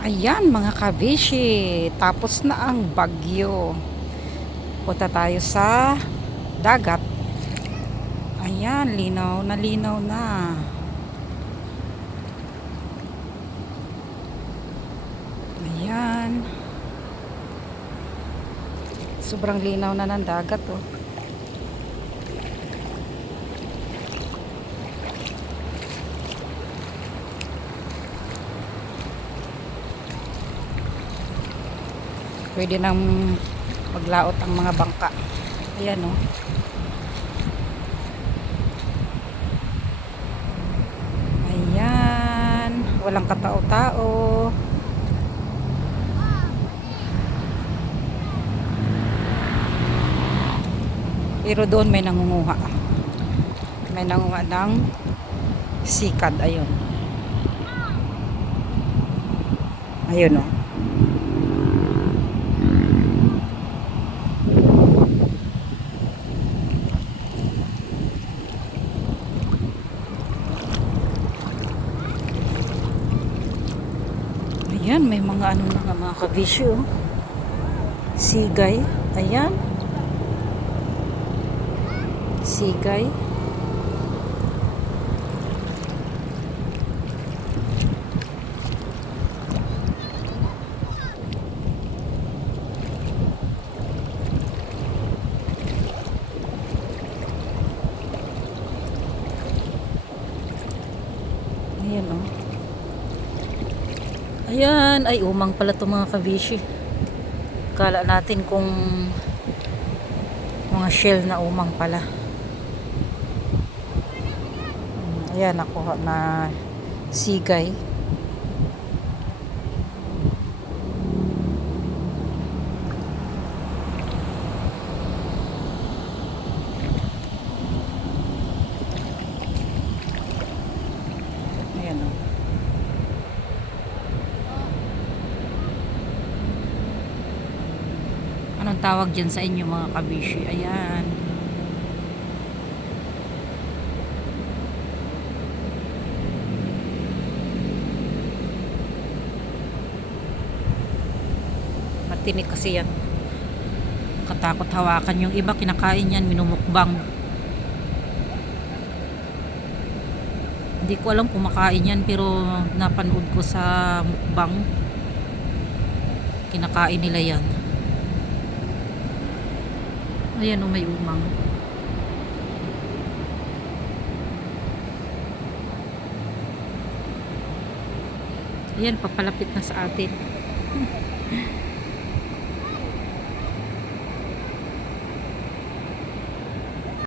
Ayan mga kabishi, tapos na ang bagyo. Punta tayo sa dagat. Ayan, linaw na linaw na. Ayan. Sobrang linaw na ng dagat oh. Pwede nang maglaot ang mga bangka. Ayan o ayan. Walang katao-tao. Pero doon may nangunguha. May nangunguha ng sikad. Ayun. Ayun o Ayan, may mga ano na nga mga kabisyo. Sigay. Ayan. Sigay. Ayan o. Oh. Ayan, ay umang pala to mga kabishi. Kala natin kung mga shell na umang pala. Hmm, Ayan, nakuha na sigay. Ayan o. Anong tawag dyan sa inyo mga kabishi? Ayan. Matinik kasi yan. Katakot hawakan yung iba kinakain yan, minumukbang. Hindi ko alam kung makain yan pero napanood ko sa mukbang. Kinakain nila yan. Ayan o, may umang. Ayan, papalapit na sa atin.